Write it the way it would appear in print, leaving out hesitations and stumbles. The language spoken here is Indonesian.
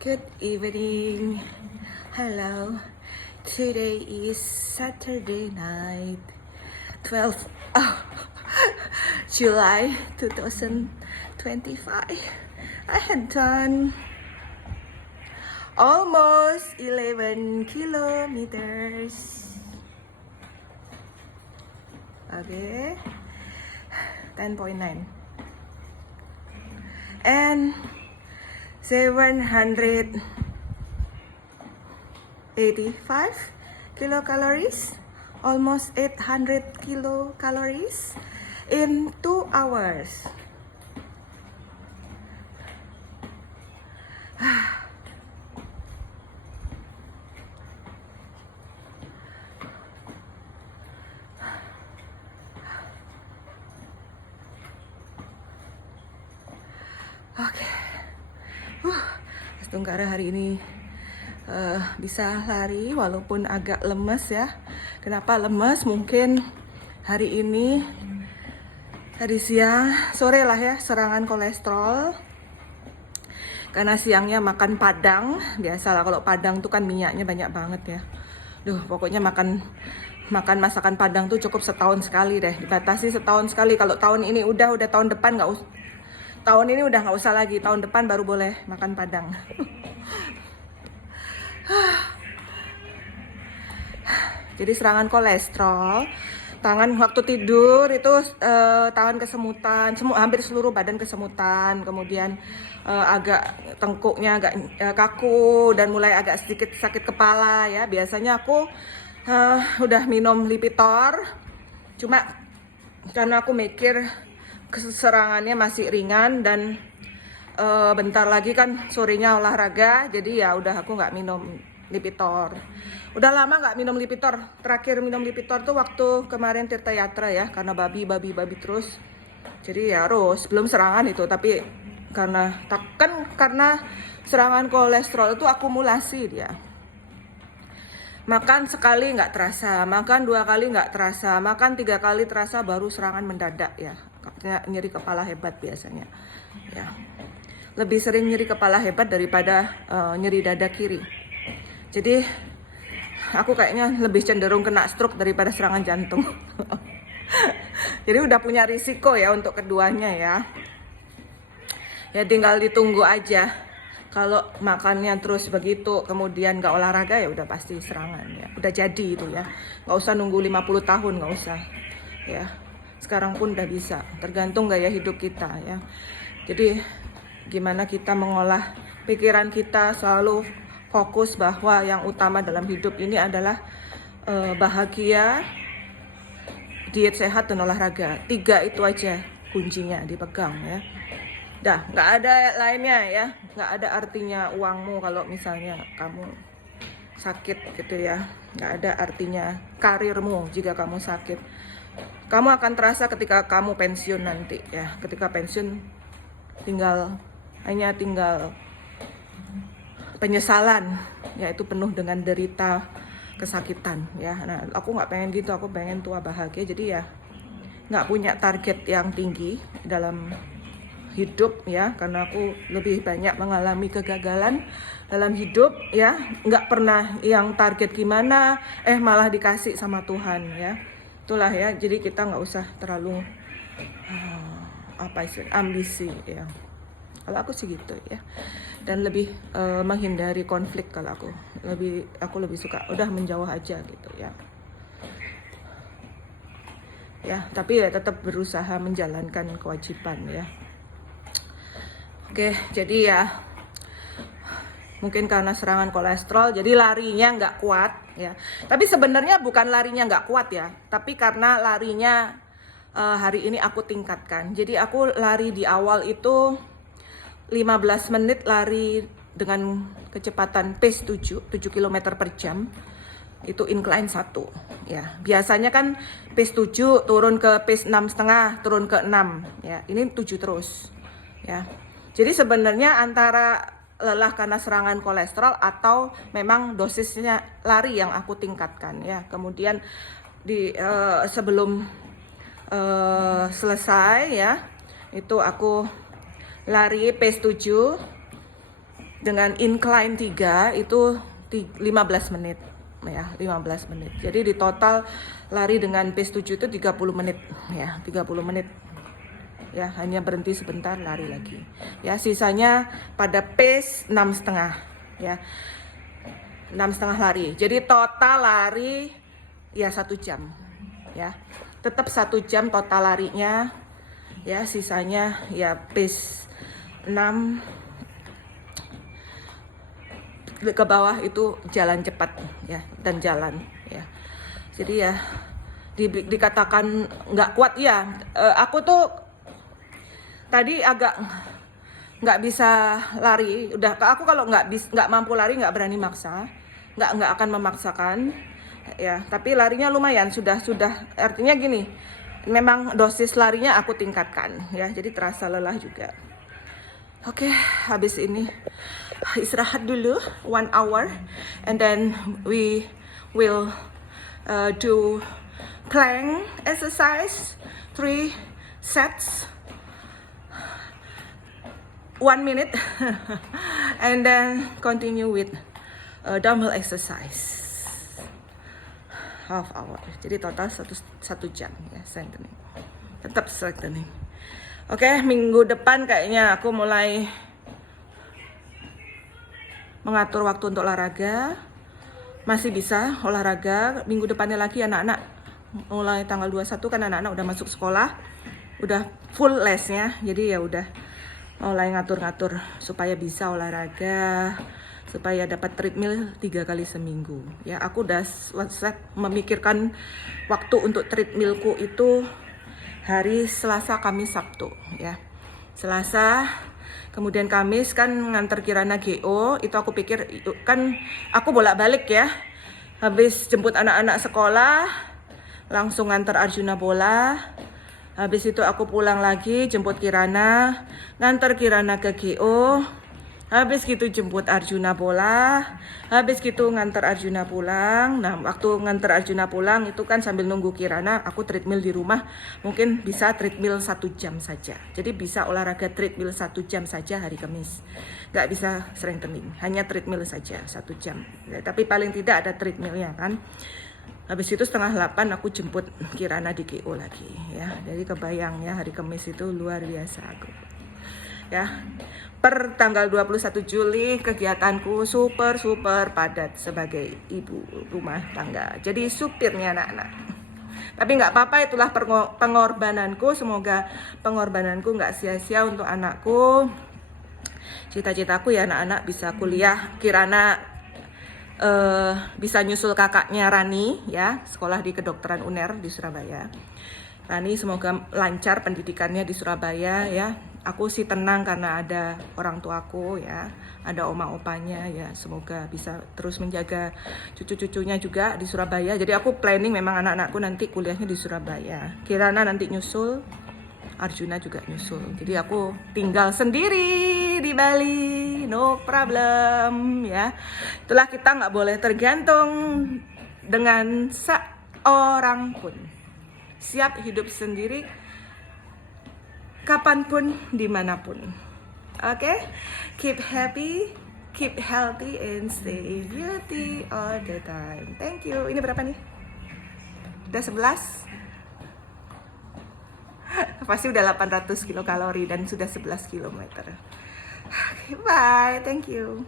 Good evening. Hello. Today is Saturday night, 12 July 2025. I had done almost 11 kilometers. Okay. 10.9. And 785 kilocalories, almost 800 kilocalories in 2 hours. Oke. Tunggara hari ini bisa lari walaupun agak lemes ya. Kenapa lemes? Mungkin hari ini tadi siang, sore lah ya, serangan kolesterol. Karena siangnya makan padang, biasalah kalau padang tuh kan minyaknya banyak banget ya. Pokoknya makan masakan padang tuh cukup setahun sekali deh, dibatasi setahun sekali. Kalau tahun ini udah tahun depan nggak usah. Tahun ini udah nggak usah lagi, tahun depan baru boleh makan padang. Jadi serangan kolesterol, tangan waktu tidur itu tangan kesemutan, hampir seluruh badan kesemutan, kemudian agak tengkuknya agak kaku dan mulai agak sedikit sakit kepala ya. Biasanya aku udah minum Lipitor, cuma karena aku mikir serangannya masih ringan dan bentar lagi kan sorenya olahraga, jadi ya udah aku nggak minum Lipitor. Udah lama nggak minum Lipitor. Terakhir minum Lipitor tuh waktu kemarin Tirta Yatra ya, karena babi terus. Jadi ya harus belum serangan itu, tapi karena serangan kolesterol itu akumulasi dia. Makan sekali nggak terasa, makan 2 kali nggak terasa, makan 3 kali terasa, baru serangan mendadak ya. Nyeri kepala hebat biasanya ya. Lebih sering nyeri kepala hebat daripada nyeri dada kiri. Jadi aku kayaknya lebih cenderung kena stroke daripada serangan jantung. Jadi udah punya risiko ya untuk keduanya ya. Ya tinggal ditunggu aja. Kalau makannya terus begitu, kemudian nggak olahraga ya udah pasti serangan ya. Udah jadi itu ya. Nggak usah nunggu 50 tahun, nggak usah ya. Sekarang pun udah bisa, tergantung gaya hidup kita ya. Jadi gimana kita mengolah pikiran kita, selalu fokus bahwa yang utama dalam hidup ini adalah bahagia, diet sehat dan olahraga. 3 itu aja kuncinya dipegang ya. Dah, nggak ada lainnya ya, nggak ada artinya uangmu kalau misalnya kamu sakit gitu ya. Nggak ada artinya karirmu jika kamu sakit. Kamu akan terasa ketika kamu pensiun nanti ya. Ketika pensiun hanya tinggal penyesalan, yaitu penuh dengan derita, kesakitan ya. Nah, aku nggak pengen gitu, aku pengen tua bahagia. Jadi ya nggak punya target yang tinggi dalam hidup ya, karena aku lebih banyak mengalami kegagalan dalam hidup ya. Nggak pernah yang target gimana, malah dikasih sama Tuhan ya. Itulah ya, jadi kita nggak usah terlalu ambisi ya. Kalau aku sih gitu ya, dan lebih menghindari konflik. Kalau aku lebih suka udah menjauh aja gitu ya. Ya, tapi ya tetap berusaha menjalankan kewajiban ya. Oke, jadi ya mungkin karena serangan kolesterol, jadi larinya nggak kuat ya. Tapi sebenarnya bukan larinya nggak kuat ya, tapi karena larinya hari ini aku tingkatkan. Jadi aku lari di awal itu 15 menit lari dengan kecepatan pace 7 km per jam. Itu incline 1 ya. Biasanya kan pace 7 turun ke pace 6,5, turun ke 6 ya. Ini 7 terus ya. Jadi sebenarnya antara lelah karena serangan kolesterol atau memang dosisnya lari yang aku tingkatkan ya. Kemudian sebelum selesai ya, itu aku lari pace 7 dengan incline 3 itu 15 menit ya, 15 menit. Jadi di total lari dengan pace 7 itu 30 menit ya, 30 menit. Ya, hanya berhenti sebentar lari lagi. Ya, sisanya pada pace 6,5 ya. 6,5 lari. Jadi total lari ya 1 jam. Ya. Tetap 1 jam total larinya. Ya, sisanya ya pace 6 ke bawah itu jalan cepat ya, dan jalan ya. Jadi ya dikatakan nggak kuat ya. Aku tuh tadi agak nggak bisa lari. Udah aku kalau nggak mampu lari nggak berani maksa, nggak akan memaksakan ya. Tapi larinya lumayan sudah artinya gini, memang dosis larinya aku tingkatkan ya. Jadi terasa lelah juga. Oke, habis ini istirahat dulu 1 hour, and then we will do plank exercise 3 sets. 1 minute and then continue with dumbbell exercise half hour. Jadi total 1 jam ya strengthening. Tetap strengthening. Oke, minggu depan kayaknya aku mulai mengatur waktu untuk olahraga. Masih bisa olahraga. Minggu depannya lagi anak-anak mulai tanggal 21 kan anak-anak udah masuk sekolah. Udah full lesnya. Jadi ya udah mulai ngatur-ngatur supaya bisa olahraga, supaya dapat treadmill 3 kali seminggu. Ya, aku udah memikirkan waktu untuk treadmillku itu hari Selasa, Kamis, Sabtu. Ya, Selasa, kemudian Kamis kan nganter Kirana GO. Itu aku pikir kan aku bolak-balik ya. Habis jemput anak-anak sekolah, langsung nganter Arjuna bola. Habis itu aku pulang lagi jemput Kirana, nganter Kirana ke GO. Habis gitu jemput Arjuna bola. Habis gitu nganter Arjuna pulang. Nah, waktu nganter Arjuna pulang itu kan sambil nunggu Kirana, aku treadmill di rumah. Mungkin bisa treadmill 1 jam saja. Jadi bisa olahraga treadmill 1 jam saja hari Kamis. Nggak bisa strengthening, hanya treadmill saja 1 jam. Ya, tapi paling tidak ada treadmillnya kan. Habis itu 7:30 aku jemput Kirana di GO lagi ya. Jadi kebayang ya hari Kamis itu luar biasa aku. Ya. Per tanggal 21 Juli kegiatanku super padat sebagai ibu rumah tangga. Jadi supirnya anak-anak. Tapi nggak apa-apa, itulah pengorbananku. Semoga pengorbananku nggak sia-sia untuk anakku. Cita-citaku ya anak-anak bisa kuliah. Kirana bisa nyusul kakaknya Rani ya, sekolah di kedokteran UNER di Surabaya. Rani semoga lancar pendidikannya di Surabaya ya. Aku sih tenang karena ada orang tuaku ya, ada oma-opanya ya. Semoga bisa terus menjaga cucu-cucunya juga di Surabaya. Jadi aku planning memang anak-anakku nanti kuliahnya di Surabaya. Kirana nanti nyusul, Arjuna juga nyusul. Jadi aku tinggal sendiri di Bali, no problem ya. Itulah, kita nggak boleh tergantung dengan seorang pun. Siap hidup sendiri kapanpun, dimanapun. Oke, keep happy, keep healthy, and stay healthy all the time. Thank you. Ini berapa nih? Udah 11? Pasti udah 800 kilokalori dan sudah 11 kilometer. Okay, bye, thank you.